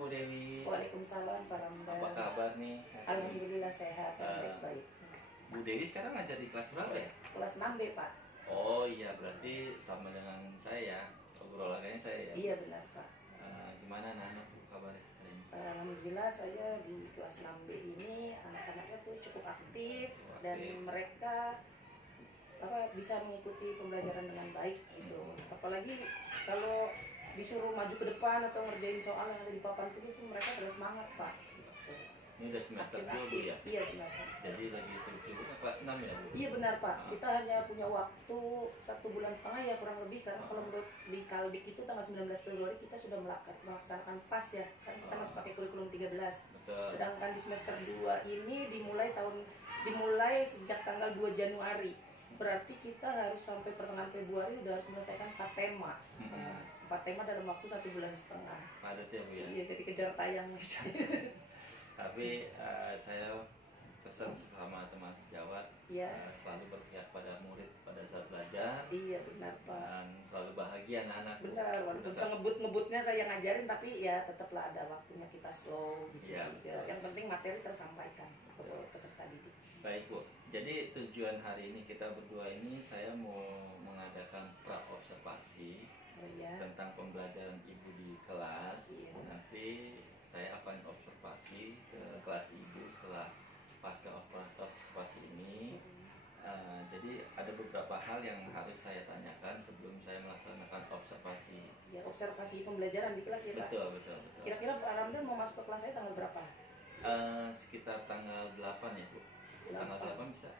Bu Dewi. Waalaikumsalam Pak Ramdan. Apa kabar nih? Alhamdulillah sehat dan baik-baik. Bu Dewi sekarang ngajar di kelas berapa ya? Kelas 6B Pak. Oh iya, berarti sama dengan saya, obrolannya saya ya? Iya benar Pak. Gimana anak-anak Bu kabarnya hari ini? Alhamdulillah saya di kelas 6B ini anak-anaknya tuh cukup aktif dan mereka bisa mengikuti pembelajaran dengan baik gitu. Apalagi kalau disuruh maju ke depan atau ngerjain soal yang ada di papan tulis tuh mereka pada semangat Pak. Gitu. Ini udah semester 2 Bu ya? Iya benar Pak. Jadi lagi sibuk-sibuknya kelas 6 ya Bu? Iya benar Pak. Kita hanya punya waktu 1,5 bulan ya kurang lebih, karena kalau menurut di Kaldik itu tanggal 19 Februari kita sudah melaksanakan PAS ya. Kan kita masih pakai kurikulum 13. Betul. Sedangkan di semester 2 ini dimulai sejak tanggal 2 Januari. Berarti kita harus sampai pertengahan Februari udah harus menyelesaikan 4 tema. 4 tema dalam waktu 1,5 bulan. Padat ya Bu ya? Iya, jadi kejar tayang. Tapi saya pesan sama teman sejawat, selalu berpihak pada murid pada saat belajar. Iya benar Pak. Dan selalu bahagia anak-anak. Benar, walaupun ngebut-ngebutnya saya ngajarin, tapi ya tetaplah ada waktunya kita slow gitu ya, juga. Yang penting materi tersampaikan ke peserta didik. Baik Bu, jadi tujuan hari ini kita berdua ini saya mau mengadakan pra-observasi tentang pembelajaran Ibu di kelas. Nanti saya akan observasi ke kelas Ibu setelah pasca observasi ini. Jadi ada beberapa hal yang harus saya tanyakan sebelum saya melaksanakan observasi. Ya, observasi pembelajaran di kelas ya Pak? Betul. Kira-kira Pak Ramdan mau masuk ke kelas saya tanggal berapa? Sekitar tanggal 8 ya Bu. Tanggal 8 bisa?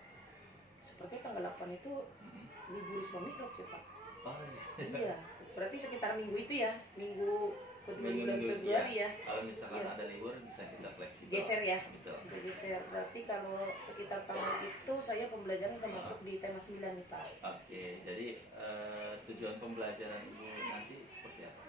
Seperti tanggal 8 itu libur Islamic ya Pak? Oh iya. Berarti sekitar minggu itu ya? Minggu bulan Februari ya. Kalau misalkan ada libur bisa kita fleksibel. Geser ya. Betul. Bisa geser. Berarti kalau sekitar tanggal itu saya pembelajaran udah masuk di tema 9 nih Pak. Oke, jadi tujuan pembelajaran Ibu nanti seperti apa?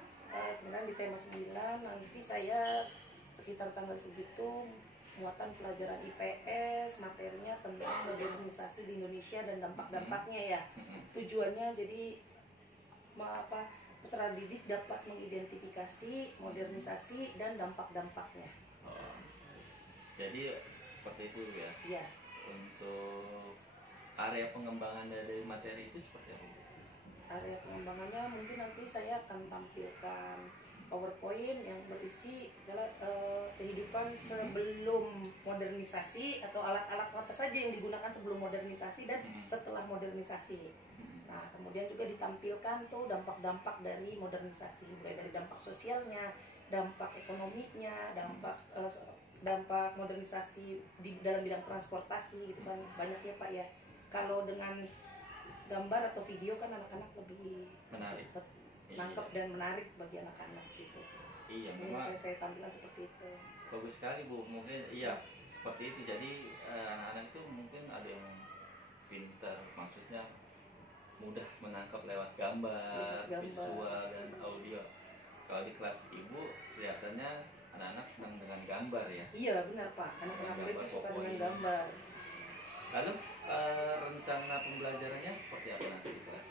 Kemudian di tema 9 nanti saya sekitar tanggal segitu muatan pelajaran IPS, materinya tentang modernisasi di Indonesia dan dampak-dampaknya ya. Tujuannya jadi peserta didik dapat mengidentifikasi modernisasi dan dampak-dampaknya. Jadi seperti itu ya? Iya. Untuk area pengembangan dari materi itu seperti apa? Area pengembangannya mungkin nanti saya akan tampilkan PowerPoint yang berisi kehidupan sebelum modernisasi atau alat-alat apa saja yang digunakan sebelum modernisasi dan setelah modernisasi. Nah, kemudian juga ditampilkan tuh dampak-dampak dari modernisasi, mulai dari dampak sosialnya, dampak ekonominya, dampak modernisasi di dalam bidang transportasi gitu kan, banyak ya Pak ya. Kalau dengan gambar atau video kan anak-anak lebih cepat nangkep dan menarik bagi anak-anak gitu. Iya, memang saya tampilkan seperti itu. Bagus sekali Bu, mungkin iya seperti itu. Jadi anak-anak itu mungkin ada yang pintar, maksudnya mudah menangkap lewat gambar, visual dan audio. Kalau di kelas Ibu kelihatannya anak-anak senang dengan gambar ya? Iya benar Pak, anak-anak itu suka dengan gambar. Lalu rencana pembelajarannya seperti apa nanti di kelas?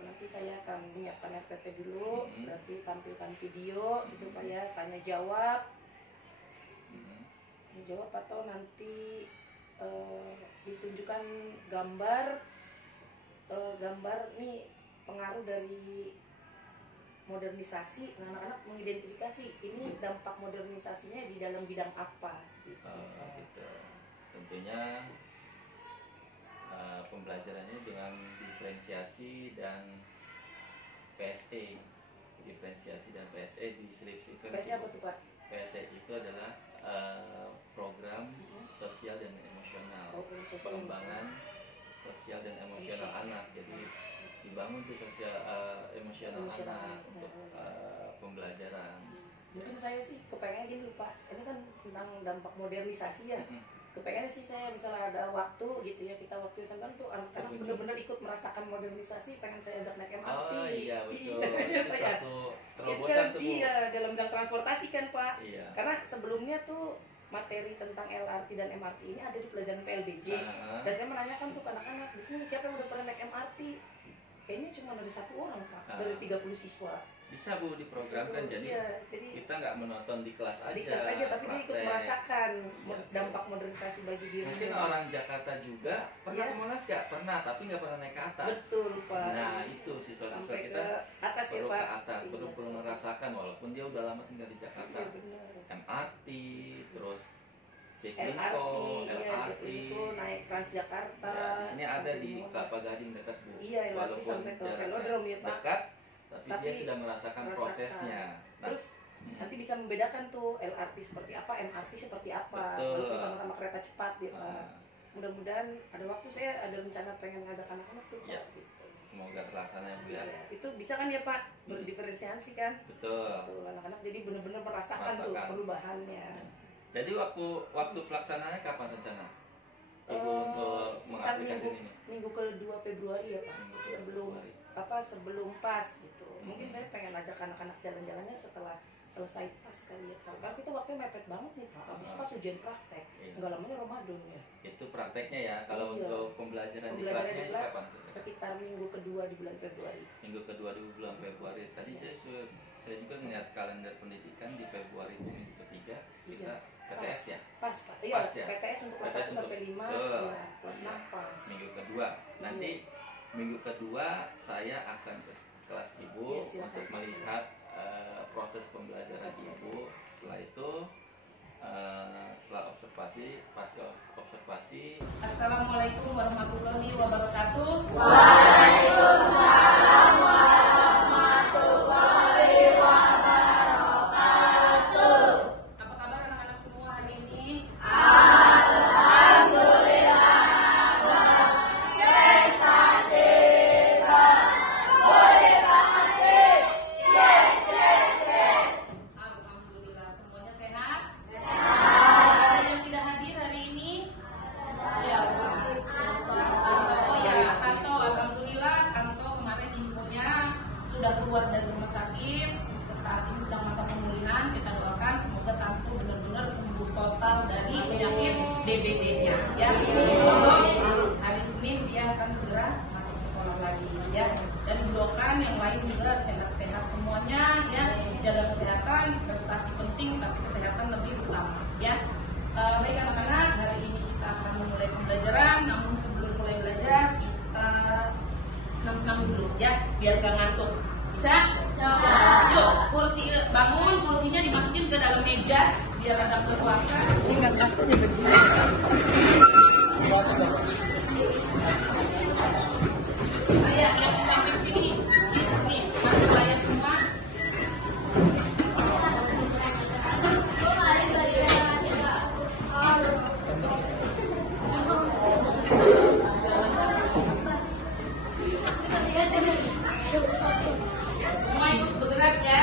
Nanti saya akan menyiapkan RPP dulu, berarti tampilkan video gitu Pak ya, tanya jawab, jawab atau nanti ditunjukkan gambar nih pengaruh dari modernisasi. Nah, anak-anak mengidentifikasi ini dampak modernisasinya di dalam bidang apa gitu. Gitu. Tentunya pembelajarannya dengan diferensiasi dan PSE. Diferensiasi dan PSE diselipkan. PSE apa tuh Pak? PSE itu adalah program sosial dan emosional, pengembangan sosial dan emosional anak. Jadi dibangun tuh sosial emosional anak untuk pembelajaran. Mungkin saya sih kepengen gini lupa, ini kan tentang dampak modernisasi ya. Kepengen sih saya misalnya ada waktu gitu ya, kita waktu SMP tuh anak-anak bener-bener ikut merasakan modernisasi, pengen saya ajak naik MRT. Oh iya betul. Itu satu terobosan kan, tuh Bu. Iya, dalam bidang transportasi kan Pak. Iya. Karena sebelumnya tuh materi tentang LRT dan MRT ini ada di pelajaran PLDJ. Dan saya menanyakan tuh ke anak-anak, di sini siapa yang udah pernah naik MRT? Kayaknya cuma ada 1 orang Pak, dari 30 siswa. Bisa Bu diprogramkan, jadi kita nggak menonton di kelas aja. Di kelas aja, tapi dia ikut merasakan dampak modernisasi bagi diri. Mungkin orang Jakarta juga pernah ke Monas nggak? Pernah, tapi nggak pernah naik ke atas. Betul Pak. Nah itu siswa-siswa kita atas perlu ya, Pak. ke atas, perlu merasakan walaupun dia udah lama tinggal di Jakarta. MRT, terus LRT, naik Transjakarta. Ya, di sini ada di Kelapa Gading dekat Bu. Iya, LRT sampai ke Velodrome ya Pak. Dekat, tapi dia sudah merasakan prosesnya. Nah, terus nanti bisa membedakan tuh LRT seperti apa, MRT seperti apa, walaupun sama-sama kereta cepat ya Pak. Mudah-mudahan ada waktu, saya ada rencana pengen ngajak anak-anak tuh ya. gitu. Semoga terlaksana ya Bu ya. Itu bisa kan ya Pak, berdiferensiasi kan? Betul. Anak-anak jadi benar-benar merasakan tuh perubahannya. Jadi waktu pelaksanaannya kapan rencana Ibu untuk mengaplikasikan ini? Minggu ke-2 Februari ya Pak. Sebelum PAS gitu. Mungkin saya pengen ajak anak-anak jalan-jalannya setelah selesai PAS kali ya Pak. Karena kita waktunya mepet banget nih Pak. Habis PAS ujian praktek. Enggak lamanya Ramadan ya. Itu prakteknya ya. Kalau untuk pembelajaran di kelasnya itu kapan? Sekitar minggu kedua di bulan Februari. Minggu kedua di bulan Februari. Tadi saya juga melihat kalender pendidikan di Februari itu minggu ketiga kita PTS ya? Pas Pak. Iya, PTS untuk kelas 1 sampai 5, ya, kelas 6 pas. Minggu kedua. Nanti minggu kedua saya akan ke kelas Ibu untuk melihat proses pembelajaran Ibu. Setelah itu setelah observasi, pasca observasi. Assalamualaikum warahmatullahi wabarakatuh. Waalaikumsalam warahmatullahi wabarakatuh. Apa kabar anak-anak semua hari ini? Alhamdulillah, berprestasi, boleh banget. Yes. Alhamdulillah, semuanya sehat? Ada yang tidak hadir hari ini? Siapa? Oh ya, Tanto, alhamdulillah, Tanto kemarin infonya sudah keluar dari rumah sakit. Saat ini sedang masa pemulihan. Kita doakan semoga Tanto benar-benar sembuh total dari penyakit DBD-nya. Ya, hari Senin dia akan segera masuk sekolah lagi. Ya, dan doakan yang lain juga sehat-sehat semuanya. Ya, jaga kesehatan, prestasi penting, tapi kesehatan lebih utama. Ya, baik anak-anak, hari ini kita akan memulai pembelajaran. Namun sebelum mulai belajar kita senam-senam dulu, ya, biar gak ngantuk. Bisa? Yuk, bangun, kursinya dimasukin ke dalam meja biar ada berpuasa. Singkat aku di sini. Ayah, yang di samping sini, di sini, masuk layar semua. Semua ikut bergerak ya.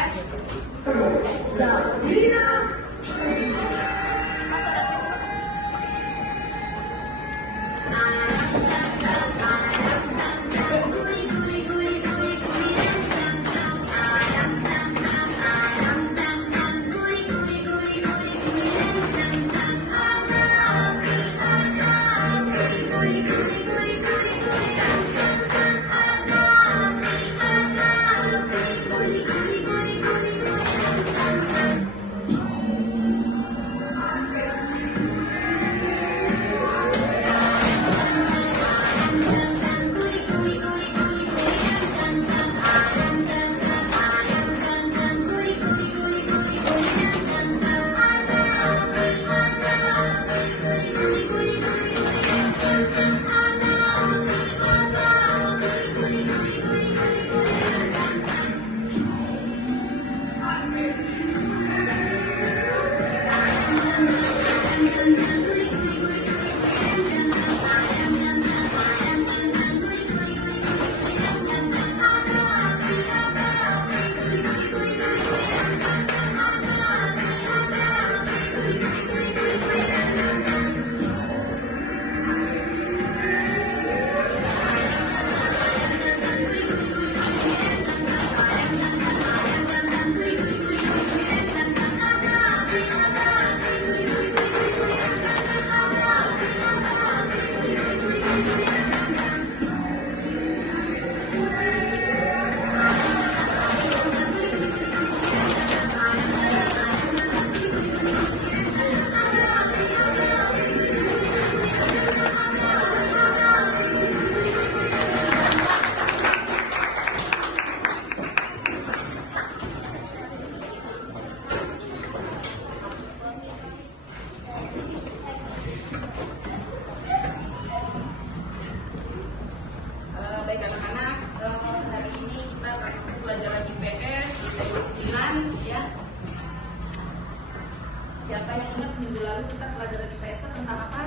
Siapa yang ingat minggu lalu kita pelajaran IPS tentang apa?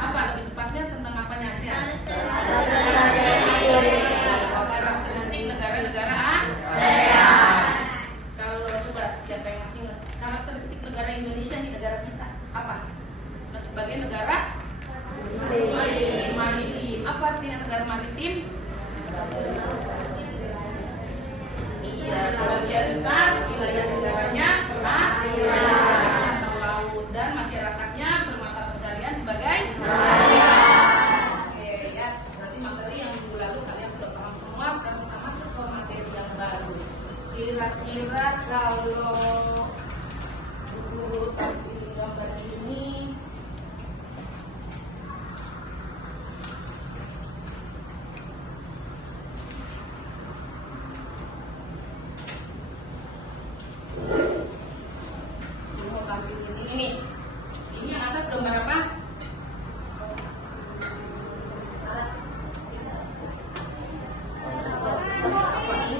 Apa lebih tepatnya tentang apanya ASEAN? Karakteristik negara-negara ASEAN. Kalau coba siapa yang masih ingat karakteristik negara Indonesia di negara kita apa? Sebagai negara maritim. Apa artinya negara maritim? Iya, sebagian besar wilayah negaranya perairan atau laut dan masyarakatnya bermata pencarian sebagai nelayan. Oke ya, berarti materi yang minggu lalu kalian sudah paham semua. Sekarang kita masuk ke materi yang baru. Kira-kira kalau guru tampil gambar ini ini yang atas gambar apa?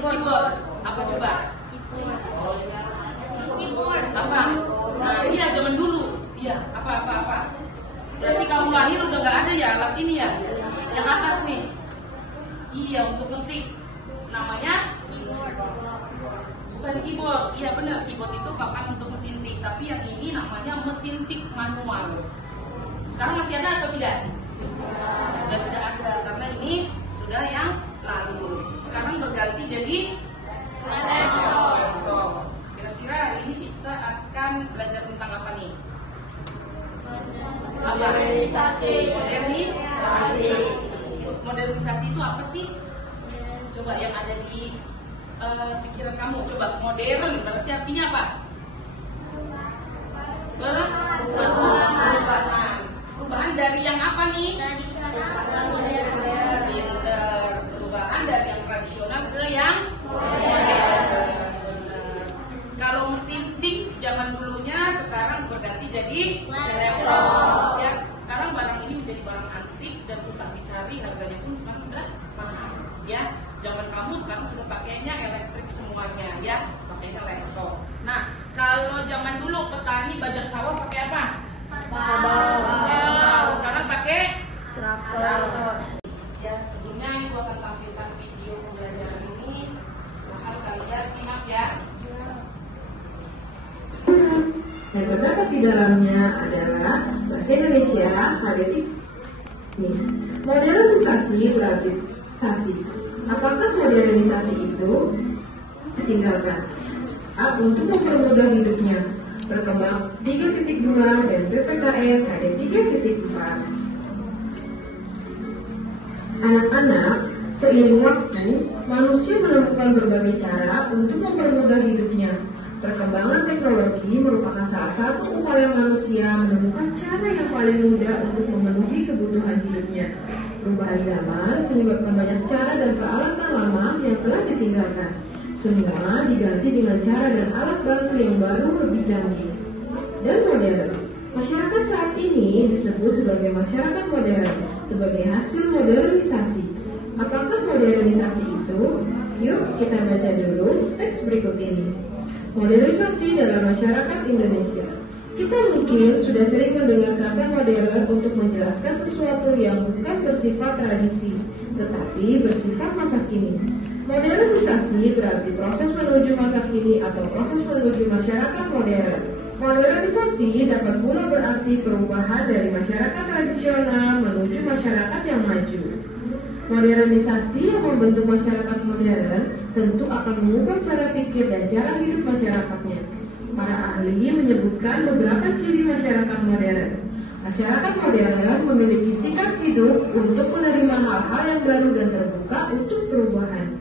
Keyboard. Apa coba? Keyboard. Apa? Nah iya zaman dulu. Iya apa? Berarti kamu lahir udah nggak ada ya alat ini ya? Yang atas nih. Iya untuk ngetik. Namanya? Bukan keyboard, iya benar, keyboard itu papan untuk mesin tik, tapi yang ini namanya mesin tik manual. Sekarang masih ada atau tidak? Sudah tidak ada, karena ini sudah yang lalu. Sekarang berganti jadi laptop. Kira-kira ini kita akan belajar tentang apa nih? Modernisasi. Modernisasi itu apa sih? Coba yang ada di pikiran kamu, coba modern berarti artinya apa? Perubahan dari yang apa nih? Perubahan dari yang tradisional ke yang modern. Kalau mesin tik zaman dulunya sekarang berganti jadi laptop. Ya, sekarang barang ini menjadi barang antik dan susah dicari, harganya pun sekarang sudah mahal. Ya, zaman kamu sekarang sudah pakainya elektrik semuanya, ya, pakainya laptop. Nah, kalau zaman dulu petani bajak sawah pakai apa? Sekarang pakai traktor. Ya, sebelumnya ibu akan tampilkan video pembelajaran ini. Silahkan kalian simak ya. Yang terdapat di dalamnya adalah bahasa Indonesia, hadits. Modernisasi berarti apakah modernisasi itu ditinggalkan untuk mempermudah hidupnya? Berkembang 3.2 dan PPKN ada 3.4. Anak-anak, seiring waktu, manusia menemukan berbagai cara untuk mempermudah hidupnya. Perkembangan teknologi merupakan salah satu upaya manusia menemukan cara yang paling mudah untuk memenuhi kebutuhan hidupnya. Perubahan zaman menyebabkan banyak cara dan peralatan lama yang telah ditinggalkan. Semua diganti dengan cara dan alat bantu yang baru, lebih canggih dan modern. Masyarakat saat ini disebut sebagai masyarakat modern, sebagai hasil modernisasi. Apakah modernisasi itu? Yuk kita baca dulu teks berikut ini. Modernisasi dalam masyarakat Indonesia. Kita mungkin sudah sering mendengar kata modern untuk menjelaskan sesuatu yang bukan bersifat tradisi, tetapi bersifat masa kini. Modernisasi berarti proses menuju masa kini atau proses menuju masyarakat modern. Modernisasi dapat pula berarti perubahan dari masyarakat tradisional menuju masyarakat yang maju. Modernisasi yang membentuk masyarakat modern tentu akan mengubah cara pikir dan cara hidup masyarakatnya. Para ahli menyebutkan beberapa ciri masyarakat modern. Masyarakat modern memiliki sikap hidup untuk menerima hal-hal yang baru dan terbuka untuk perubahan.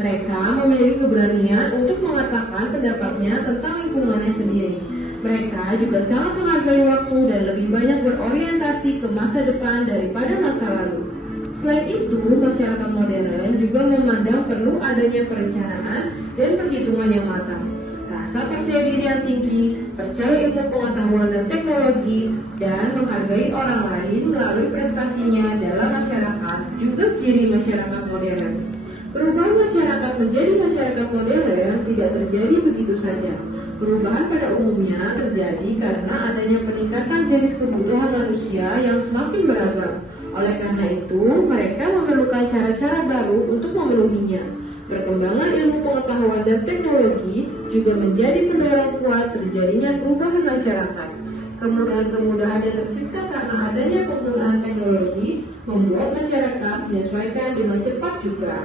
Mereka memiliki keberanian untuk mengatakan pendapatnya tentang lingkungannya sendiri. Mereka juga sangat menghargai waktu dan lebih banyak berorientasi ke masa depan daripada masa lalu. Selain itu, masyarakat modern juga memandang perlu adanya perencanaan dan perhitungan yang matang. Rasa percaya diri yang tinggi, percaya ilmu pengetahuan dan teknologi, dan menghargai orang lain melalui prestasinya dalam masyarakat juga ciri masyarakat modern. Perubahan masyarakat menjadi masyarakat modern tidak terjadi begitu saja. Perubahan pada umumnya terjadi karena adanya peningkatan jenis kebutuhan manusia yang semakin beragam. Oleh karena itu, mereka memerlukan cara-cara baru untuk memenuhinya. Perkembangan ilmu pengetahuan dan teknologi juga menjadi pendorong kuat terjadinya perubahan masyarakat. Kemudahan-kemudahan yang tercipta karena adanya penggunaan teknologi membuat masyarakat menyesuaikan dengan cepat juga.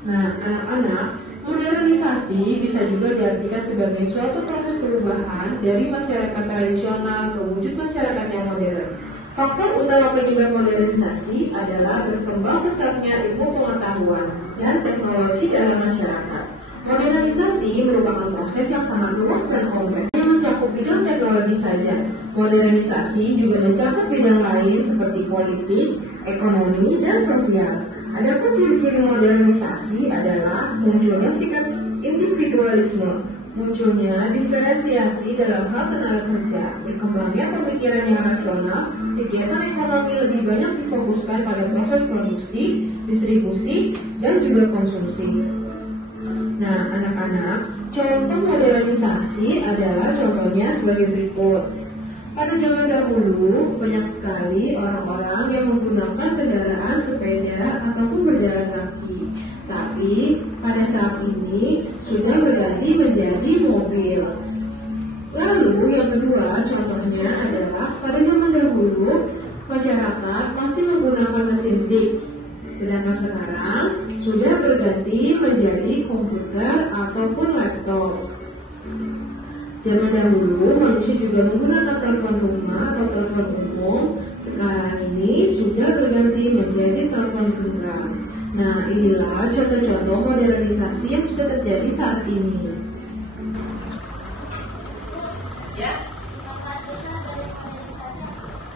Nah, anak-anak, modernisasi bisa juga diartikan sebagai suatu proses perubahan dari masyarakat tradisional ke wujud masyarakat yang modern. Faktor utama penyebab modernisasi adalah berkembang pesatnya ilmu pengetahuan dan teknologi dalam masyarakat. Modernisasi merupakan proses yang sangat luas dan kompleks yang mencakup bidang teknologi saja. Modernisasi juga mencakup bidang lain seperti politik, ekonomi, dan sosial. Adapun ciri-ciri modernisasi adalah munculnya sikap individualisme, munculnya diferensiasi dalam hal tenaga kerja, berkembangnya pemikiran yang rasional, kegiatan ekonomi lebih banyak difokuskan pada proses produksi, distribusi, dan juga konsumsi. Nah, anak-anak, contoh modernisasi adalah contohnya sebagai berikut. Pada zaman dahulu, banyak sekali orang-orang yang menggunakan kendaraan sepeda ataupun berjalan kaki. Tapi, pada saat ini sudah berganti menjadi mobil. Lalu, yang kedua contohnya adalah pada zaman dahulu, masyarakat masih menggunakan mesin tik. Sedangkan sekarang sudah berganti menjadi komputer ataupun laptop. Zaman dahulu manusia juga menggunakan telepon rumah atau telepon umum. Sekarang ini sudah berganti menjadi telepon genggam. Nah, inilah contoh-contoh modernisasi yang sudah terjadi saat ini. Ya.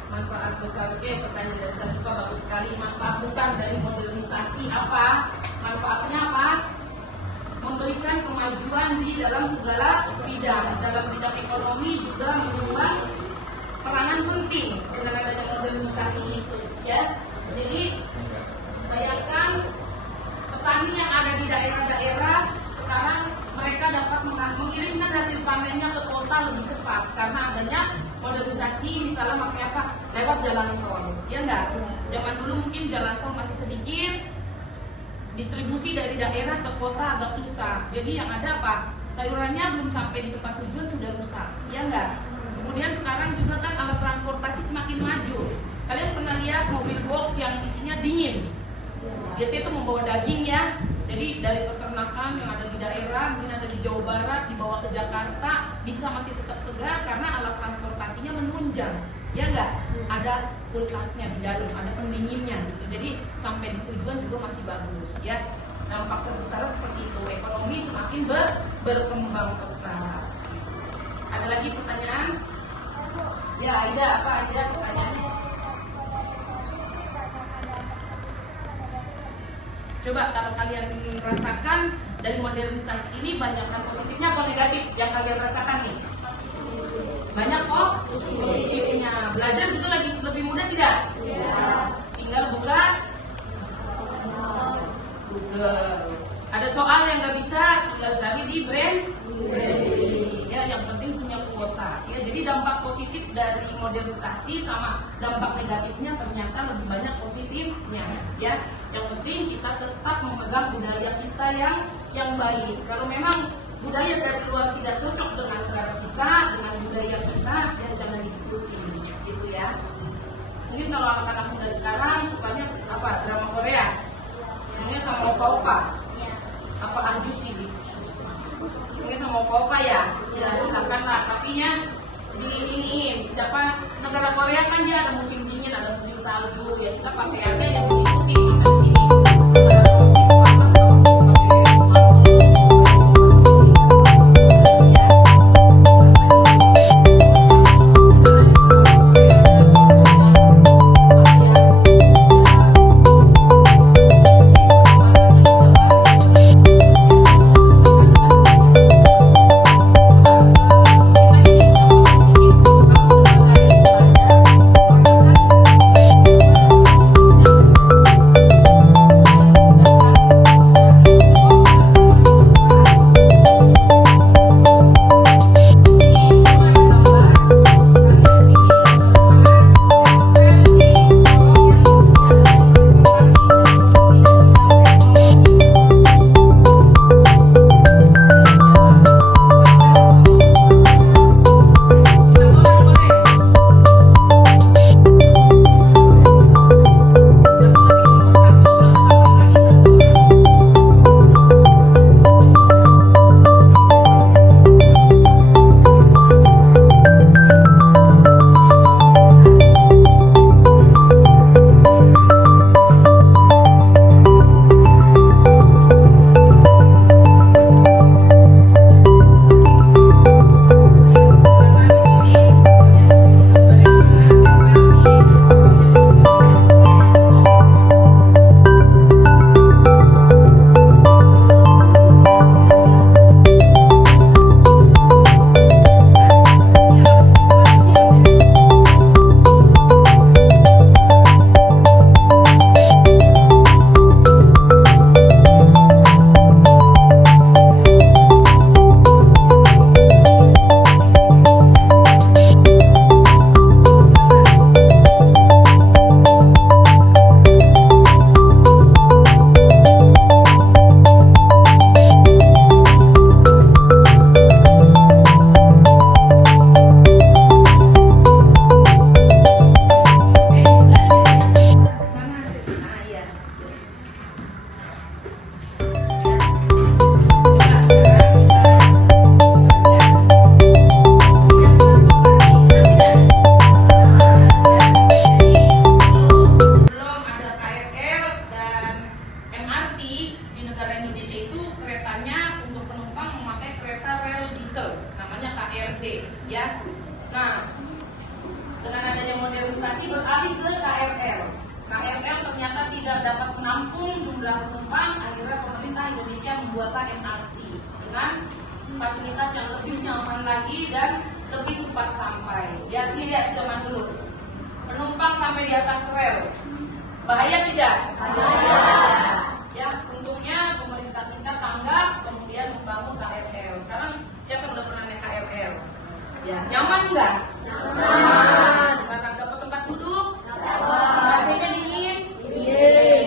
Manfaat besar, oke, pertanyaan dari saya suka bagus sekali. Manfaat besar dari modernisasi apa? Manfaatnya apa? Memberikan kemajuan di dalam segala bidang. Dalam bidang ekonomi juga menyumbang peranan penting dengan adanya modernisasi itu, ya. Jadi bayangkan petani yang ada di daerah-daerah sekarang mereka dapat mengirimkan hasil panennya ke kota lebih cepat karena adanya modernisasi, misalnya pakai apa? Lewat jalan tol, ya enggak? Zaman dulu mungkin jalan tol masih sedikit, distribusi dari daerah ke kota agak susah. Jadi yang ada apa? Sayurannya belum sampai di tempat tujuan sudah rusak, ya enggak? Kemudian sekarang juga kan alat transportasi semakin maju. Kalian pernah lihat mobil box yang isinya dingin? Biasanya itu membawa daging ya. Jadi dari peternakan yang ada di daerah, mungkin ada di Jawa Barat, dibawa ke Jakarta, bisa masih tetap segar karena alat transportasinya menunjang. Ya enggak? Ada kulkasnya di dalam, ada pendinginnya gitu. Jadi sampai di tujuan juga masih bagus ya. Dampak terbesar seperti itu, ekonomi semakin berkembang pesat. Ada lagi pertanyaan? Ya, Aida, apa Aida pertanyaannya? Coba kalau kalian rasakan dari modernisasi ini banyakkan positifnya atau negatif yang kalian rasakan nih? Banyak kok positifnya. Belajar juga lebih mudah tidak? Iya. Tinggal buka Google. Ada soal yang nggak bisa, tinggal cari di brain. Ya, yang penting punya kuota. Ya, jadi dampak positif dari modernisasi sama dampak negatifnya ternyata lebih banyak positifnya. Ya, yang penting kita tetap memegang budaya kita yang baik. Kalau memang budaya dari luar tidak cocok dengan negara kita, dengan budaya kita, ya jangan diikuti, gitu ya. Mungkin kalau anak-anak muda sekarang sukanya apa? Drama Korea, senangnya sama opa-opa. Apa anjus ini? Mungkin sama opa-opa ya? Ya silakan lah. Tapi nya di negara Korea kan dia ada musim dingin, ada musim salju. Ya kita pakai apa yang mengikuti masa di sini. gede, ya. Nah, dengan adanya modernisasi beralih ke KRL. KRL ternyata tidak dapat menampung jumlah penumpang, akhirnya pemerintah Indonesia membuatkan MRT dengan fasilitas yang lebih nyaman lagi dan lebih cepat sampai. Ya, lihat zaman dulu, penumpang sampai di atas rel, bahaya tidak? Bahaya. Ya, untungnya pemerintah kita tanggap, kemudian membangun KRL. Sekarang siapa udah pernah naik KRL? Ya, nyaman nggak? Nyaman. Karena dapat tempat duduk, AC-nya dingin.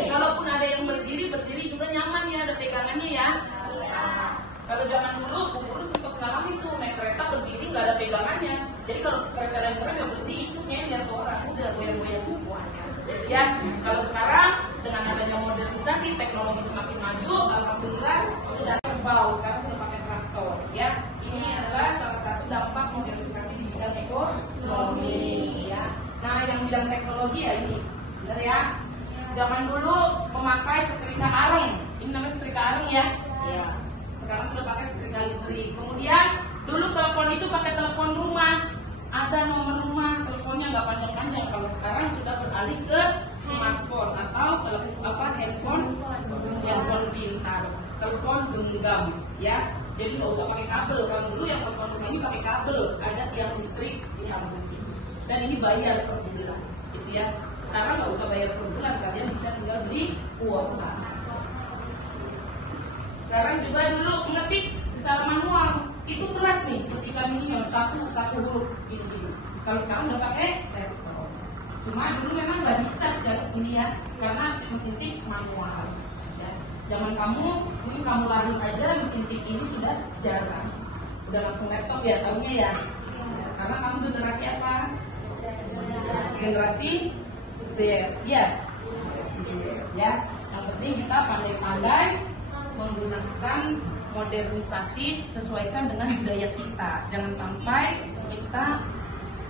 Kalaupun ada yang berdiri juga nyaman ya, ada pegangannya ya. Kalau zaman dulu, Bu Guru sempat ngalamin tuh naik kereta berdiri nggak ada pegangannya. Jadi kalau kereta yang gerak ya berdiri itu nyender tuh orang, udah goyang-goyang semuanya. Ya, kalau sekarang dengan adanya modernisasi, teknologi semakin maju, alhamdulillah sudah terbau, sekarang sudah pakai traktor. Ya, ini adalah salah satu dampak modernisasi di bidang ekonomi. Ya, nah yang bidang teknologi ya ini, benar ya. Zaman dulu memakai setrika areng, ini namanya setrika areng ya. Ya. Sekarang sudah pakai setrika listrik. Kemudian dulu telepon itu pakai telepon rumah, ada nomor rumah, teleponnya nggak panjang-panjang. Kalau sekarang sudah beralih ke smartphone atau handphone pintar, telepon genggam, ya. Jadi nggak usah pakai kabel. Kalau dulu yang telepon rumah ini pakai kabel, ada tiang listrik disambungin, dan ini bayar per bulan, gitu ya. Sekarang nggak usah bayar per bulan, kalian bisa tinggal beli kuota. Sekarang juga dulu mengetik secara manual itu keras nih, ketika minimal satu huruf ini. Kalau sekarang udah pakai laptop. Cuma dulu memang nggak dicas kan ini ya, karena mesin tik manual. Ya. Zaman kamu, mungkin kamu lari aja mesin tik ini sudah jarang. Udah langsung laptop ya, tahunya ya. Karena kamu generasi apa? Generasi Z, ya. Ya. Yang penting kita pandai-pandai menggunakan modernisasi, sesuaikan dengan budaya kita. Jangan sampai kita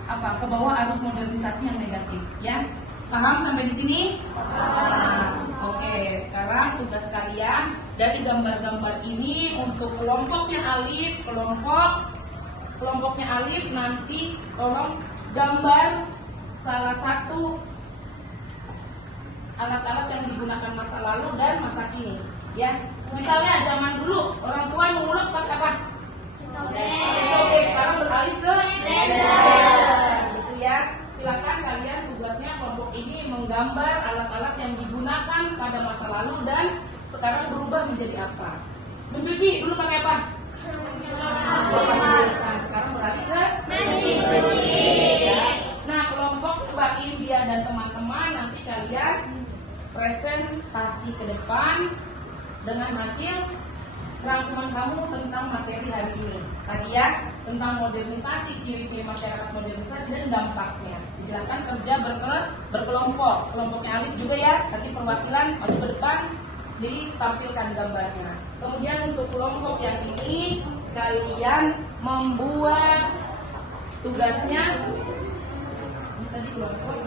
ke bawah arus modernisasi yang negatif, ya. Paham sampai di sini? Oke, sekarang tugas kalian dari gambar-gambar ini untuk kelompoknya alif, kelompoknya alif nanti tolong gambar salah satu alat-alat yang digunakan masa lalu dan masa kini, ya. Misalnya zaman dulu orang tua ngulek pakai apa? Oke, sekarang beralih ke blender, gitu ya. Silakan kalian tugasnya kelompok ini menggambar alat-alat yang digunakan pada masa lalu dan sekarang berubah menjadi apa? Mencuci dulu pakai apa? Sekarang beralih ke mesin cuci. Nah, kelompok Mbak India dan teman-teman nanti kalian presentasi ke depan dengan hasil rangkuman kamu tentang materi hari ini. Tadi ya, tentang modernisasi, ciri-ciri masyarakat modernisasi dan dampaknya. Silakan kerja berkelompok. Kelompoknya alif juga ya, nanti perwakilan maju ke depan ditampilkan gambarnya. Kemudian untuk kelompok yang ini kalian membuat tugasnya tadi kelompok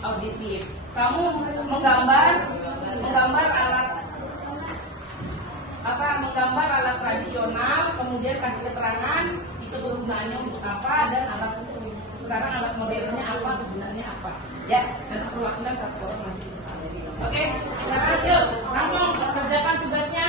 auditif. Kamu menggambar alat tradisional, kemudian kasih keterangan itu kegunaannya untuk apa dan sekarang alat modernnya apa, kegunaannya apa, ya. Dan perwakilan satu orang maju. Oke, sekarang yuk langsung kerjakan tugasnya.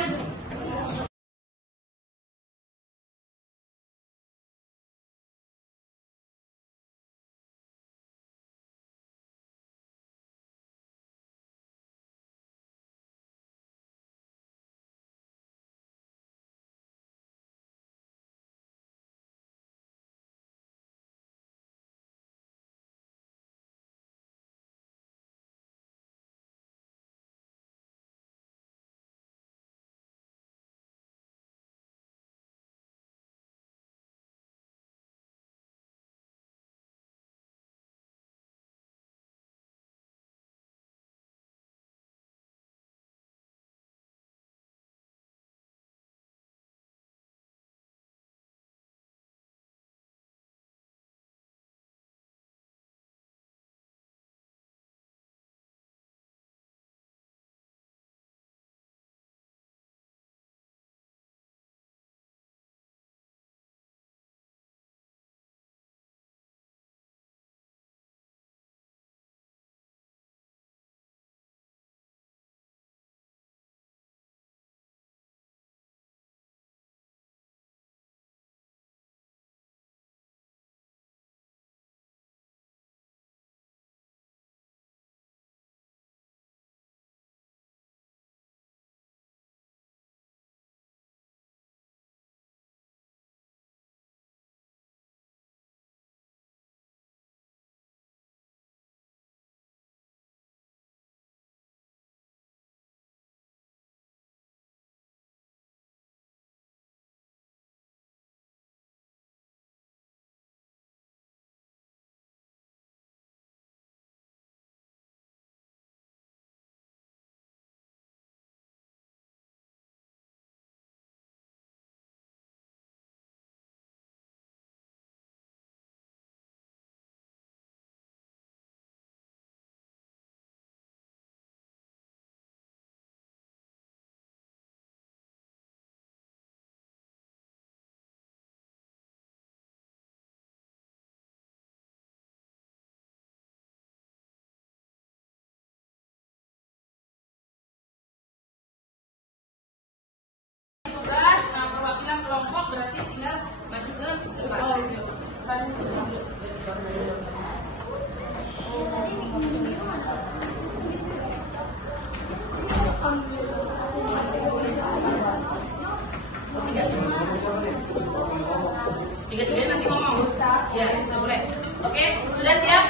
Ya, sudah boleh. Oke, sudah siap?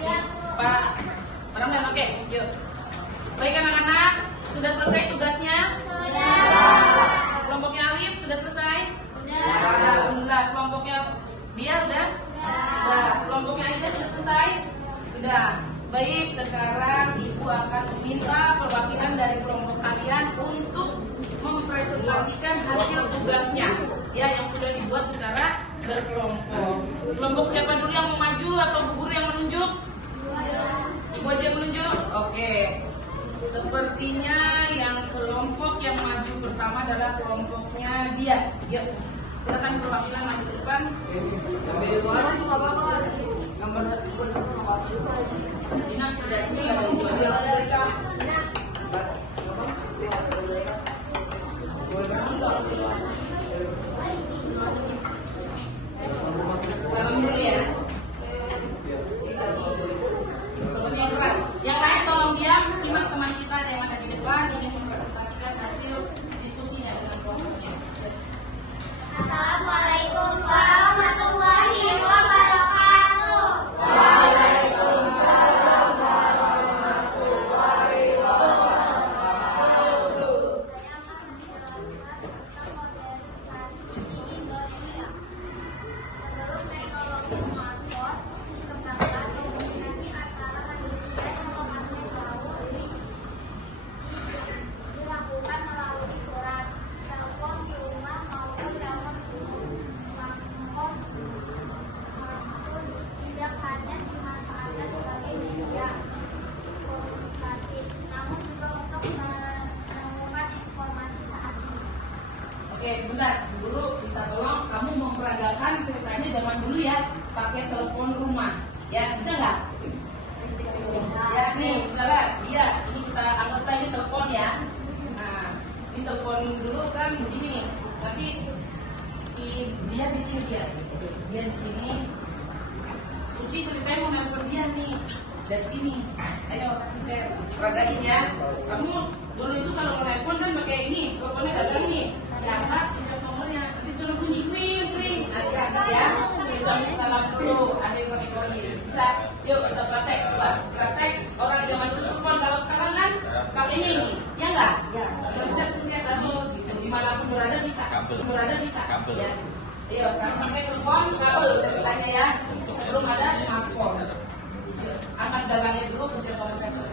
Siap. Pak, orang yang oke, yuk. Baik anak-anak, sudah selesai tugasnya? Sudah. Kelompoknya Alif sudah selesai? Sudah. Alhamdulillah. Kelompoknya dia udah? Sudah. Kelompoknya Aida sudah selesai? Sudah. Baik, sekarang Ibu akan meminta perwakilan dari kelompok kalian untuk mempresentasikan hasil tugasnya, ya, yang sudah dibuat secara berkelompok. Kelompok siapa dulu yang mau maju atau Bu Guru yang menunjuk? Ibu aja yang menunjuk? Oke. Sepertinya yang kelompok yang maju pertama adalah kelompoknya dia. Yuk, silakan perwakilan maju ke depan. Dina, tidak sini ada yang jual. Salam dulu ya. Sebenarnya keras. Yang lain tolong diam, simak teman kita yang ada di depan ini mempresentasikan hasil diskusinya dengan kelompoknya. Assalamualaikum warahmatullahi wabarakatuh. Waalaikumsalam warahmatullahi wabarakatuh. Sebelum teknologi smartphone dikembangkan, komunikasi antara manusia dan lokasi melalui dilakukan melalui surat, telepon di rumah maupun lewat smartphone tidak hanya dimanfaatkan sebagai media komunikasi, namun juga untuk menemukan informasi saat ini. Oke, sebentar. Dulu kita tolong kamu memperagakan ceritanya zaman dulu ya, pakai telepon rumah. Ya, bisa nggak? Ya, nih, misalnya dia, ini kita anggap aja telepon ya. Nah, di telepon dulu kan begini nih. Nanti si dia di sini dia di sini. Suci ceritanya mau nelpon dia nih dari sini. Ayo, saya peragain ya. Kamu dulu itu kalau mau nelpon kan pakai ini, teleponnya gagang nih. Diangkat, pencet nomornya, nanti suruh bunyi kring kring. Nanti angkat ya. Kita salam dulu, ada yang pakai koin. Bisa? Yuk kita praktek, coba praktek. Orang zaman dulu telepon, kalau sekarang kan pakainya ini, ya nggak? Ya. Pencet atau gitu. Dimanapun berada bisa. Berada bisa. Ya. Ayo sekarang pakai telepon kabel ceritanya ya. Belum ada smartphone. Yuk, angkat gagangnya dulu, pencet nomor telepon.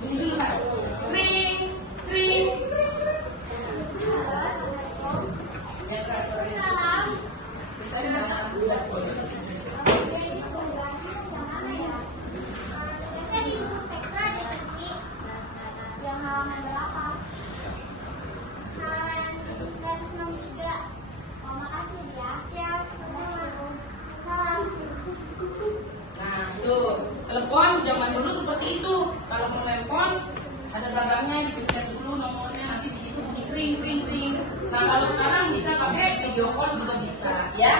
Ini dulu kan, kring, kring. Yang halaman berapa? Halaman 163. Oh, makasih ya. Ya, salam. Nah, tuh telepon zaman dulu seperti itu. Kalau mau telepon ada gagangnya, dipencet dulu nomornya, nanti di situ bunyi kring kring kring. Nah, kalau sekarang bisa pakai video call juga bisa, ya.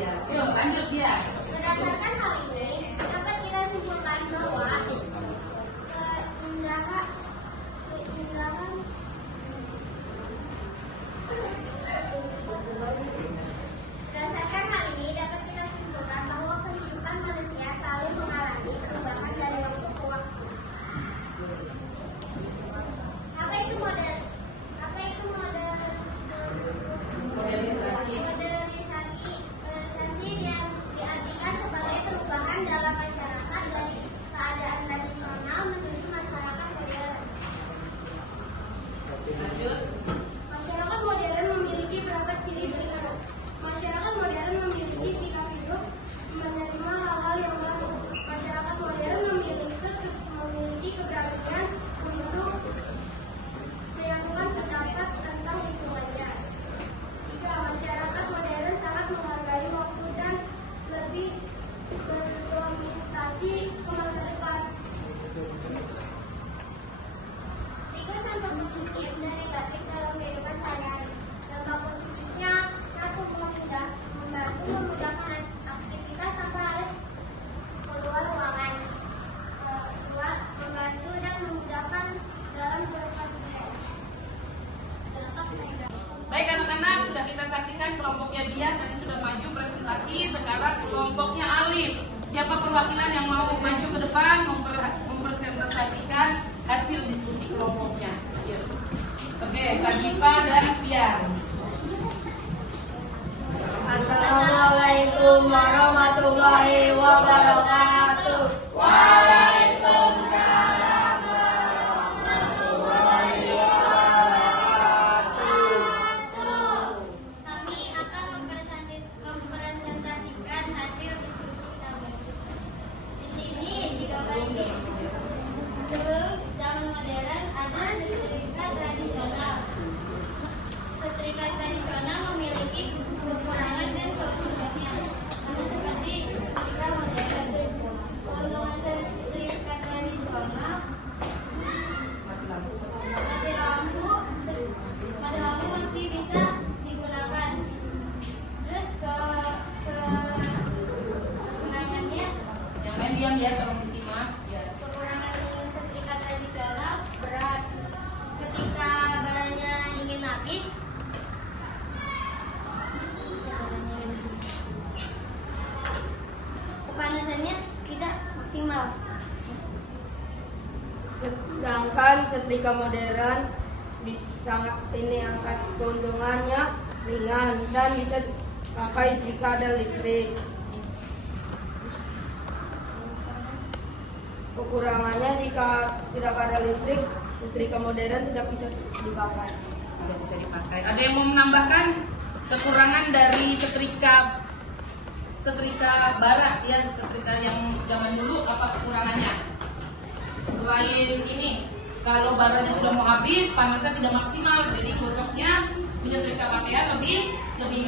Ya, yuk lanjut dia. Berdasarkan hal ini, dapat kita simpulkan bahwa kehidupan manusia selalu mengalami perubahan dari waktu ke waktu. Apa itu modern? Modernisasi. Modernisasi yang diartikan sebagai perubahan dalam masyarakat dari keadaan tradisional menuju masyarakat modern. Lanjut. Masyarakat modern memiliki beberapa ciri berikut. Masyarakat modern memiliki sikap hidup menerima hal-hal yang baru. Masyarakat modern memiliki keberanian untuk menyatukan pendapat tentang lingkungannya. 3. Masyarakat modern sangat menghargai waktu dan lebih berorientasi ke masa depan. Berikut contoh positif dan negatif kelompoknya Alif. Siapa perwakilan yang mau maju ke depan mempresentasikan hasil diskusi kelompoknya? Oke, Sagipa dan Pian. Assalamualaikum warahmatullahi wabarakatuh. Waalaikumsalam warahmatullahi wabarakatuh. Kami akan mempresentasikan hasil diskusi kami. Di sini digambar ini. Sebelum zaman modern ada setrika tradisional. Setrika tradisional memiliki kekurangan dan keuntungannya, sama seperti setrika modern. Keuntungan setrika tradisional mati lampu masih bisa digunakan. Terus kekurangannya, Yang lain diam ya, tolong disimak. Ya. kekurangan setrika tradisional berat. Ketika barangnya ingin habis, kepanasannya tidak maksimal. Sedangkan setrika modern sangat ini angkat keuntungannya ringan dan bisa dipakai jika ada listrik. Kekurangannya jika tidak ada listrik, setrika modern tidak bisa dipakai. Tidak bisa dipakai. Ada yang mau menambahkan kekurangan dari setrika barat ya, setrika yang zaman dulu apa kekurangannya? Selain ini, kalau baranya sudah mau habis, panasnya tidak maksimal, jadi gosoknya menyetrika pakaian lebih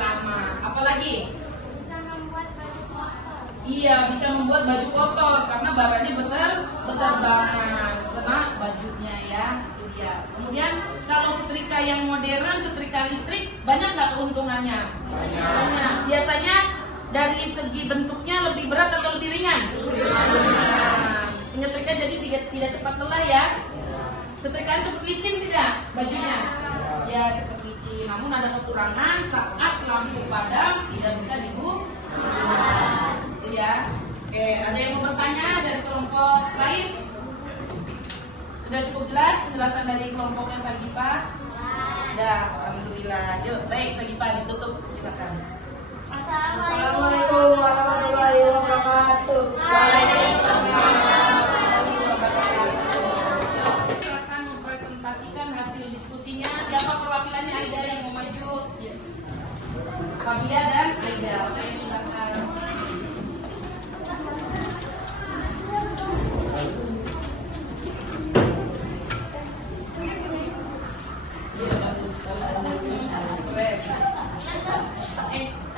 lama. Apalagi? Bisa membuat baju kotor. Iya, bisa membuat baju kotor karena baranya berterbangan kena bajunya ya. Itu dia. Kemudian kalau setrika yang modern, setrika listrik, banyak nggak keuntungannya? Banyak. Biasanya dari segi bentuknya lebih berat atau lebih ringan? Nah, menyetrika jadi tidak cepat lelah ya. Setrika itu licin tidak bajunya? Ya cepat licin. Namun ada kekurangan saat lampu padam tidak bisa digunakan. Ya. Oke, ada yang mau bertanya dari kelompok lain? Sudah cukup jelas penjelasan dari kelompoknya Sagipa? Sudah, alhamdulillah. Yuk, baik Sagipa ditutup, silakan. Assalamualaikum warahmatullahi wabarakatuh. Silakan mempresentasikan hasil diskusinya. Siapa perwakilannya? Aida yang mau maju. Fabia dan Aida. Oke, silakan.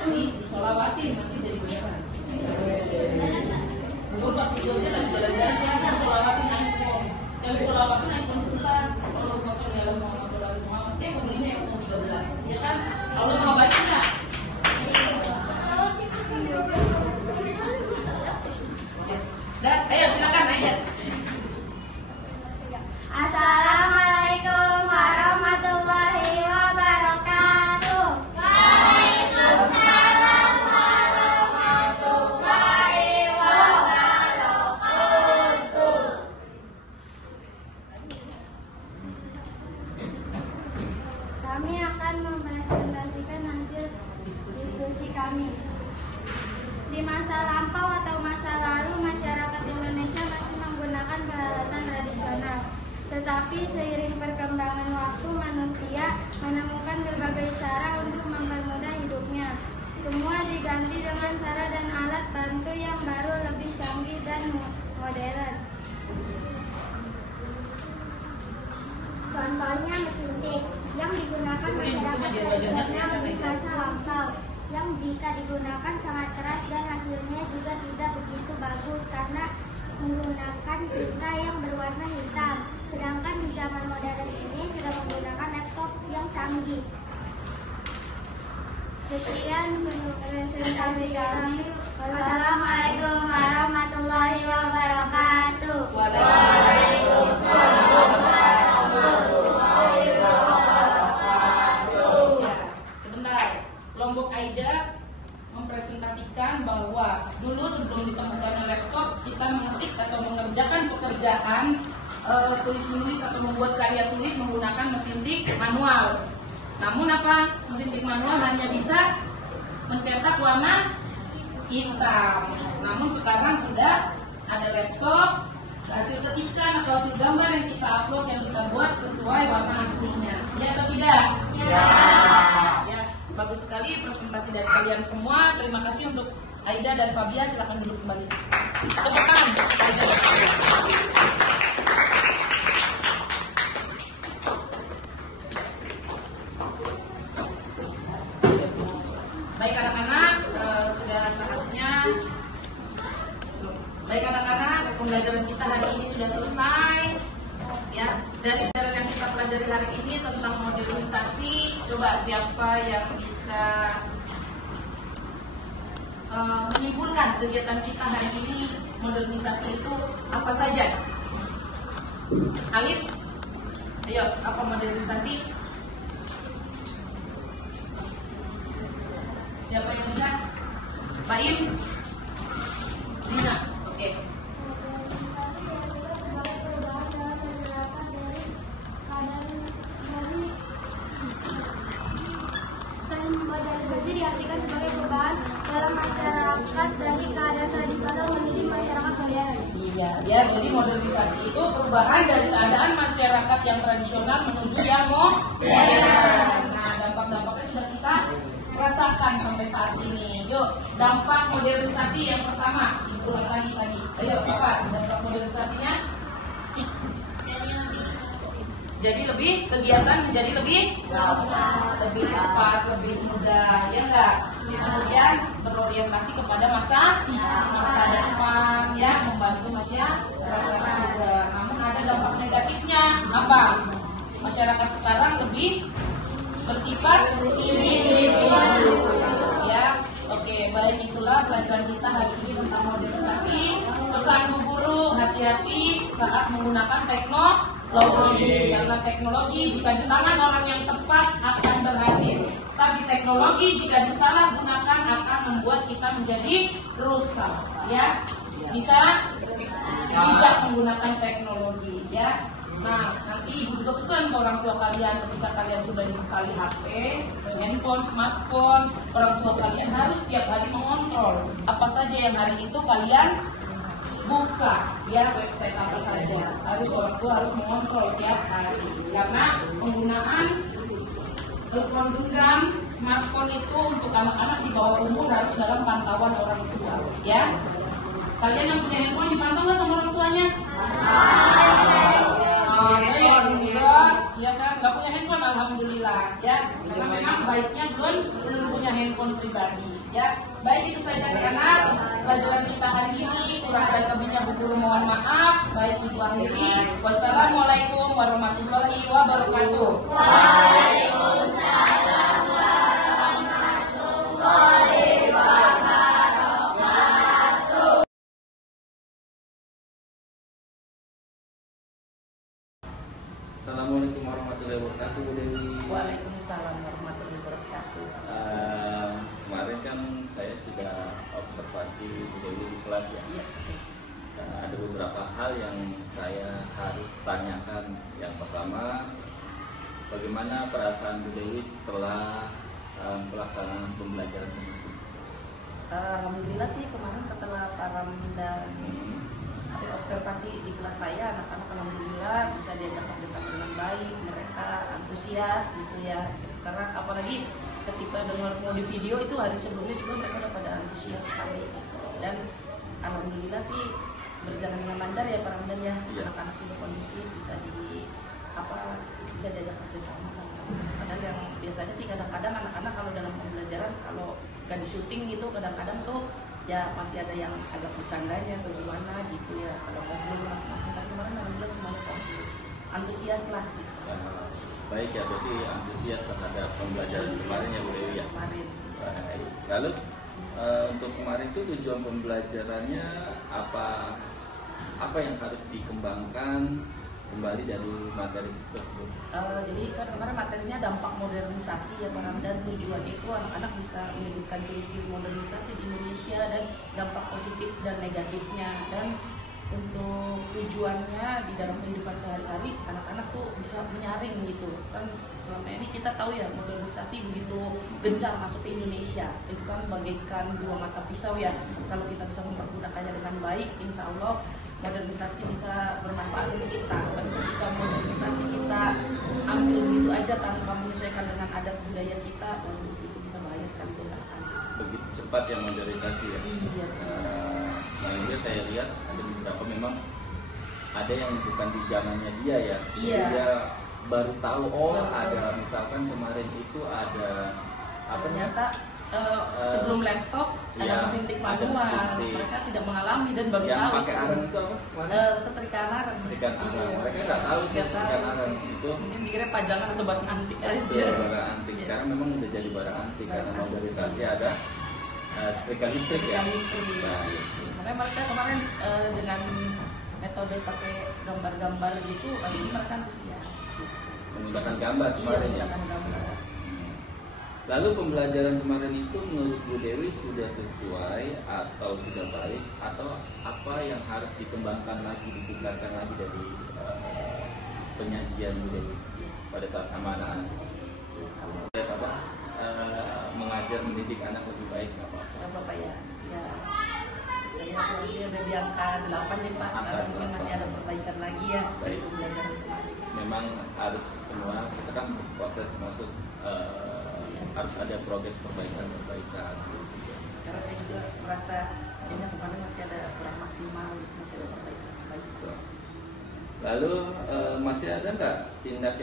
Disolawatin masih jadi beneran. Bubur waktu itu aja lagi jalan-jalan yang disolawatin handphone. Yang disolawatin handphone 11. Allah kosong ya Allah Muhammad Muhammad. Kemudiannya yang 13. Ya kan? Allah mau baca nggak? Dah, ayo silakan aja. Assalamualaikum warahmatullahi wabarakatuh. Waalaikumsalam warahmatullahi wabarakatuh. Kami akan mempresentasikan hasil diskusi kami. Di masa lampau atau masa lalu, masyarakat Indonesia masih menggunakan peralatan tradisional. Tetapi seiring perkembangan waktu, manusia menemukan berbagai cara untuk mempermudah hidupnya. Semua diganti dengan cara dan alat bantu yang baru, lebih canggih dan modern. Contohnya mesin tik yang digunakan masyarakat tradisional di masa lampau, yang jika digunakan sangat keras dan hasilnya juga tidak begitu bagus karena menggunakan tinta yang berwarna hitam. Sedangkan di zaman modern ini sudah menggunakan laptop yang canggih. Sekian presentasi kami. Wassalamualaikum warahmatullahi wabarakatuh. Waalaikumsalam warahmatullahi wabarakatuh. Sebentar, kelompok Aida mempresentasikan bahwa dulu sebelum ditemukannya laptop kita mengetik atau mengerjakan pekerjaan tulis menulis atau membuat karya tulis menggunakan mesin tik manual. Namun apa? Mesin tik manual hanya bisa mencetak warna hitam. Namun sekarang sudah ada laptop, hasil ketikan atau hasil gambar yang kita upload, yang kita buat sesuai warna aslinya. Ya atau tidak? Ya. Ya, bagus sekali presentasi dari kalian semua. Terima kasih untuk Aida dan Fabia. Silakan duduk kembali. Tepuk tangan. Aida dan Fabia. Baik anak-anak, sudah saatnya. Baik anak-anak, pembelajaran kita hari ini sudah selesai. Ya, dari pelajaran yang kita pelajari hari ini tentang modernisasi, coba siapa yang bisa menyimpulkan kegiatan kita hari ini, modernisasi itu apa saja? Alif, ayo, apa modernisasi? Siapa yang bisa? Baim? Dina? Oke. Modernisasi diartikan sebagai perubahan dalam masyarakat dari keadaan tradisional menuju masyarakat modern. Iya, ya. Jadi modernisasi itu perubahan dari keadaan masyarakat yang tradisional menuju yang modern. Nah, dampak-dampaknya sudah kita rasakan sampai saat ini. Yuk, dampak modernisasi yang pertama diulang lagi tadi. Ayo, apa dampak modernisasinya? Jadi lebih kegiatan menjadi lebih cepat, lebih mudah, ya enggak? Kemudian berorientasi kepada masa depan, ya, membantu masyarakat juga. Namun ada dampak negatifnya, apa? Masyarakat sekarang lebih bersifat individu, ya. Oke, baik, itulah pelajaran kita hari ini tentang modernisasi. Pesan Bu Guru, hati-hati saat menggunakan teknologi, karena teknologi jika di tangan orang yang tepat akan berhasil, tapi teknologi jika disalahgunakan akan membuat kita menjadi rusak, ya. Bisa bijak menggunakan teknologi, ya. Nah, nanti ibu juga pesan ke orang tua kalian ketika kalian sudah dibekali HP, handphone, smartphone, orang tua kalian harus setiap hari mengontrol apa saja yang hari itu kalian buka, ya, website apa saja. Harus orang tua harus mengontrol tiap hari, karena penggunaan telepon genggam, smartphone itu untuk anak-anak di bawah umur harus dalam pantauan orang tua, ya. Kalian yang punya handphone dipantau nggak sama orang tuanya? Ya kan, nggak punya handphone alhamdulillah, ya, karena memang baiknya belum punya handphone pribadi, ya. Baik, itu saja anak-anak pelajaran kita hari ini. Kurang dan lebihnya Bu Guru mohon maaf. Baik, ibu akhiri. Wassalamualaikum warahmatullahi wabarakatuh. Waalaikumsalam warahmatullahi wabarakatuh. Assalamualaikum warahmatullahi wabarakatuh, Bu Dewi. Waalaikumsalam warahmatullahi wabarakatuh. Kemarin kan saya sudah observasi Bu Dewi di kelas, ya. Iya. Dan ada beberapa hal yang saya harus tanyakan. Yang pertama, bagaimana perasaan Bu Dewi setelah pelaksanaan pembelajaran ini? Alhamdulillah sih kemarin setelah param dan observasi di kelas saya, anak-anak alhamdulillah bisa diajak kerjasama dengan baik, mereka antusias gitu ya. Karena apalagi ketika dengar mau di video itu hari sebelumnya juga mereka udah pada antusias sekali gitu. Dan alhamdulillah sih berjalan dengan lancar ya Pak Ramdan ya. Anak-anak juga kondusif, bisa diajak kerjasama. Padahal yang biasanya sih kadang-kadang anak-anak kalau dalam pembelajaran kalau gak di syuting gitu kadang-kadang tuh ya masih ada yang agak bercandanya atau gimana gitu ya, kalau ngobrol masing-masing. Tapi kemarin alhamdulillah semuanya antusias lah gitu. Baik ya, berarti antusias terhadap pembelajaran kemarin ya Bu Dewi ya. Kemarin. Baik. Lalu untuk kemarin itu tujuan pembelajarannya apa yang harus dikembangkan kembali dari materi tersebut? Jadi kan kemarin materinya dampak modernisasi ya Pak Ramdan. Tujuan itu anak-anak bisa menyebutkan ciri-ciri modernisasi di Indonesia dan dampak positif dan negatifnya. Dan untuk tujuannya di dalam kehidupan sehari-hari anak-anak tuh bisa menyaring gitu kan. Selama ini kita tahu ya modernisasi begitu gencar masuk ke Indonesia, itu kan bagaikan dua mata pisau ya. Kalau kita bisa mempergunakannya dengan baik, insya Allah modernisasi bisa bermanfaat untuk kita. Dan ketika modernisasi kita ambil begitu aja tanpa menyesuaikan dengan adat budaya kita, waduh itu bisa bahaya sekali untuk anak-anak. Begitu cepat yang modernisasi ya. Iya. Nah ini saya lihat ada beberapa memang ada yang bukan di zamannya dia ya. Iya. Dia baru tahu ada misalkan kemarin itu ada apa ternyata sebelum laptop ada mesin tik manual, mereka tidak mengalami dan baru yang tahu. Yang pakai aren itu apa? Setrika aren. Setrika aren. Mereka nggak tahu setrika aren itu. Mungkin dikira pajangan atau barang antik aja. Barang antik. Sekarang memang udah jadi barang antik karena modernisasi ada setrika listrik ya. Nah, makanya mereka kemarin dengan metode pakai gambar-gambar gitu, ini mereka antusias. Menggunakan gambar kemarin ya. Gambar. Lalu pembelajaran kemarin itu menurut Bu Dewi sudah sesuai atau sudah baik atau apa yang harus dikembangkan lagi, ditingkatkan lagi dari penyajian Bu Dewi pada saat sama anak-anak? Mengajar mendidik anak lebih baik nggak apa-apa? Nggak apa-apa ya. Ya dia udah di angka 8 nih Pak, mungkin masih ada perbaikan lagi ya. Baik. Pembelajaran kemarin. Memang harus semua kita kan proses masuk harus ada progres perbaikan. Karena saya juga merasa kayaknya kemarin masih ada kurang maksimal, masih ada perbaikan. Lalu masih ada nggak tindak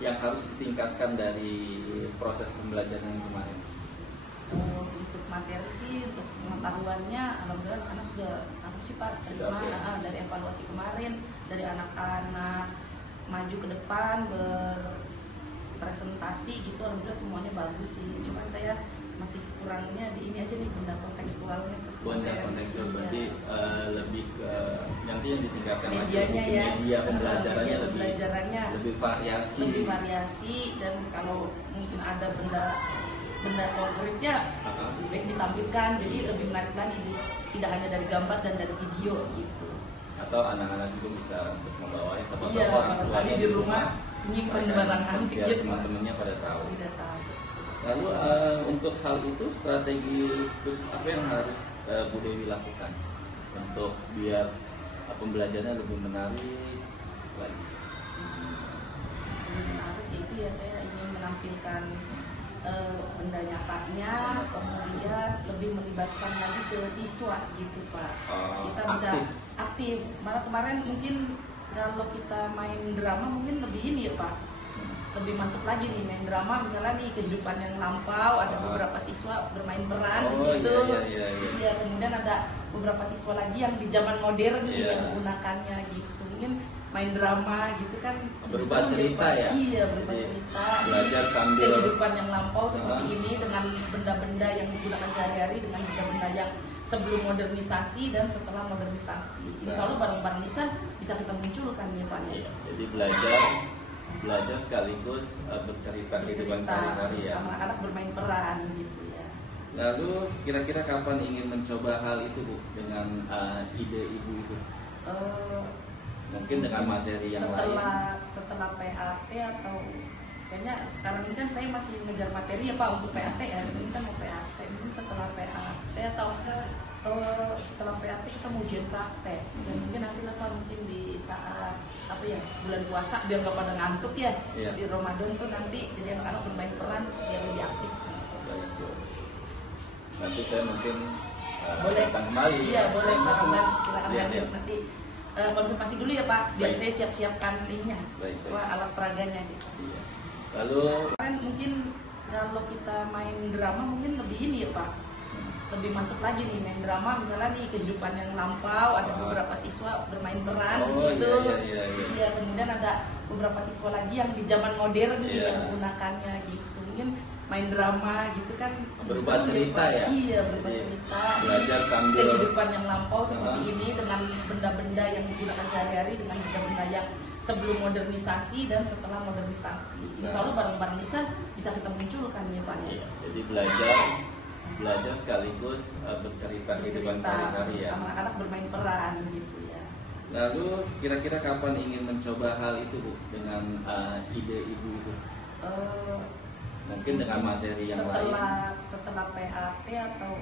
yang harus ditingkatkan dari proses pembelajaran kemarin? Untuk materi sih, untuk pengetahuannya, alhamdulillah anak sudah sih Pak terima dari evaluasi kemarin, dari anak-anak maju ke depan berpresentasi gitu, alhamdulillah semuanya bagus sih. Cuman saya masih kurangnya di ini aja nih, benda kontekstualnya. Benda kontekstual berarti lebih ke nanti yang ditingkatkan medianya lagi, ya, media pembelajarannya lebih variasi dan kalau mungkin ada benda konkretnya ditampilkan, jadi lebih menarik lagi, tidak hanya dari gambar dan dari video gitu. Atau anak-anak juga bisa untuk membawanya sama orang tuanya di rumah menyimpan barang antik biar teman-temannya pada tahu. Lalu untuk hal itu strategi khusus apa yang harus Bu Dewi lakukan untuk biar pembelajarannya lebih menarik lagi? Lebih menarik itu ya, saya ingin menampilkan benda nyatanya, kemudian lebih melibatkan lagi ke siswa gitu Pak. Kita bisa aktif. Malah kemarin mungkin kalau kita main drama mungkin lebih ini ya Pak, lebih masuk lagi nih main drama, misalnya nih kehidupan yang lampau, ada beberapa siswa bermain peran di situ. Iya, kemudian ada beberapa siswa lagi yang di zaman modern yang menggunakannya gitu. Mungkin main drama gitu kan berupa cerita ya. Iya, berupa cerita. Belajar sambil kehidupan yang lampau seperti ini dengan benda-benda yang digunakan sehari-hari, dengan benda-benda yang sebelum modernisasi dan setelah modernisasi. Insya Allah barang-barang ini kan bisa kita munculkan nih Pak. Iya, jadi belajar sekaligus bercerita kehidupan sehari-hari ya. Anak-anak bermain peran gitu ya. Lalu kira-kira kapan ingin mencoba hal itu Bu dengan ide Ibu itu? Mungkin dengan materi yang lain. Setelah PAT atau kayaknya sekarang ini kan saya masih mengejar materi ya Pak untuk PAT ya. Ini kan mau PAT, mungkin setelah PAT atau setelah PAT kita mau ujian praktek. Dan mungkin nanti lah Pak, mungkin di saat bulan puasa biar nggak pada ngantuk ya. Di Ramadan tuh nanti jadi anak-anak bermain peran biar lebih aktif. Nanti saya mungkin boleh datang kembali. Iya boleh Pak, silakan nanti konfirmasi dulu ya Pak, biar saya siap-siapkan linknya, alat peraganya gitu. Iya. Lalu kemarin mungkin kalau kita main drama mungkin lebih ini ya Pak, lebih masuk lagi nih main drama, misalnya nih kehidupan yang lampau, ada beberapa siswa bermain peran di situ. Iya, kemudian ada beberapa siswa lagi yang di zaman modern yang menggunakannya gitu. Mungkin main drama gitu kan berupa cerita ya. Iya, berupa cerita. Belajar sambil kehidupan yang lampau seperti ini dengan benda-benda yang digunakan sehari-hari, dengan benda-benda yang sebelum modernisasi dan setelah modernisasi. Insya Allah barang-barang itu kan bisa kita munculkan ya Pak. Iya, jadi belajar sekaligus bercerita kehidupan sehari-hari ya. Anak-anak bermain peran gitu ya. Lalu kira-kira kapan ingin mencoba hal itu Bu dengan ide Ibu itu? Mungkin dengan materi yang lain. Setelah PAT atau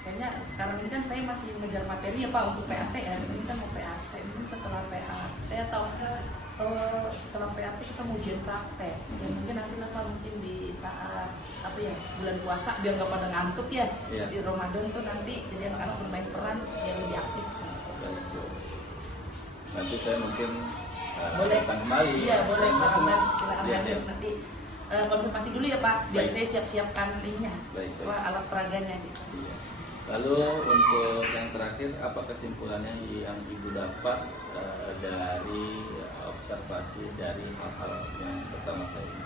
kayaknya sekarang ini kan saya masih mengejar materi ya Pak untuk PAT ya. Ini kan mau PAT, mungkin setelah PAT atau setelah PAT kita mau ujian praktek. Ya mungkin nanti Pak mungkin di saat apa ya bulan puasa biar nggak pada ngantuk ya. Di Ramadan tuh nanti jadi anak-anak bermain peran yang lebih aktif. Nanti saya mungkin boleh kembali. Iya boleh Pak. Nanti konfirmasi dulu ya Pak, biar saya siap-siapkan ininya, alat peraganya gitu. Iya. Lalu untuk yang terakhir, apa kesimpulannya yang Ibu dapat dari observasi dari hal-hal yang bersama saya ini?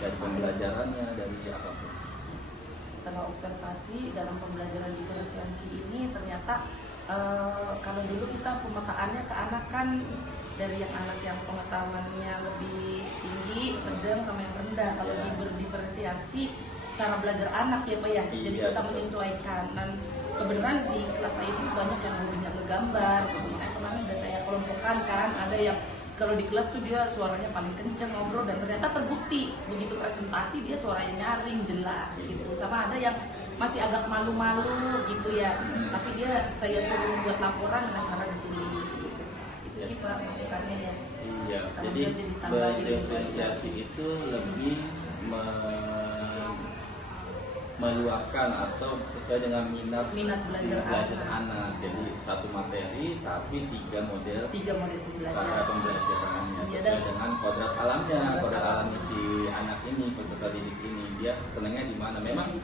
Dari pembelajarannya, dari apapun? Setelah observasi dalam pembelajaran diferensiasi ini ternyata kalau dulu kita pemetaannya ke anak kan dari yang anak yang pengetahuannya lebih tinggi, sedang sama yang rendah. Kalau berdiferensiasi cara belajar anak ya Pak ya. Jadi kita menyesuaikan. Dan kebenaran di kelas saya itu banyak yang hobinya ngegambar. Kemarin udah saya kelompokkan kan. Ada yang kalau di kelas tuh dia suaranya paling kenceng ngobrol dan ternyata terbukti begitu presentasi dia suaranya nyaring jelas gitu. Sama ada yang masih agak malu-malu gitu ya. Tapi dia saya suruh buat laporan dengan cara ditulis gitu. Itu sih Pak masukannya ya. Iya, jadi berdiferensiasi itu lebih meluangkan atau sesuai dengan minat belajar anak. Jadi satu materi tapi tiga model cara pembelajarannya sesuai dengan kodrat alamnya, kodrat alamnya si anak ini, peserta didik ini, dia senangnya di mana. Memang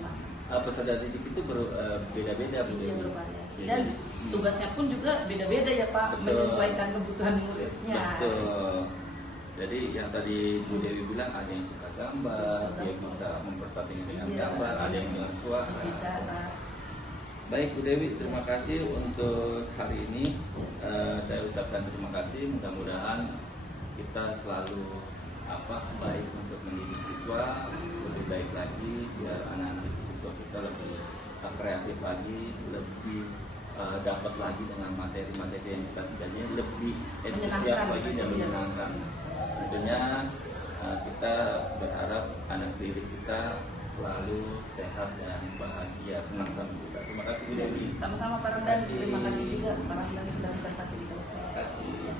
peserta didik itu beda-beda bervariasi dan tugasnya pun juga beda-beda ya Pak. Betul. Menyesuaikan kebutuhan muridnya. Betul. Jadi yang tadi Bu Dewi bilang ada yang suka gambar, dia bisa mempersatukan dengan gambar, ada yang dengan suara. Bicara. Baik Bu Dewi, terima kasih untuk hari ini. Saya ucapkan terima kasih. Mudah-mudahan kita selalu baik untuk mendidik siswa, lebih baik lagi biar anak-anak siswa kita lebih kreatif lagi, lebih dapat lagi dengan materi-materi yang kita sediakan, lebih entusias lagi dan menyenangkan. Tentunya kita berharap anak didik kita selalu sehat dan bahagia, senang sama kita. Terima kasih Bu Dewi. Sama-sama Pak Ramdan. Terima kasih juga Pak Ramdan sudah beserta di kelas. Terima kasih.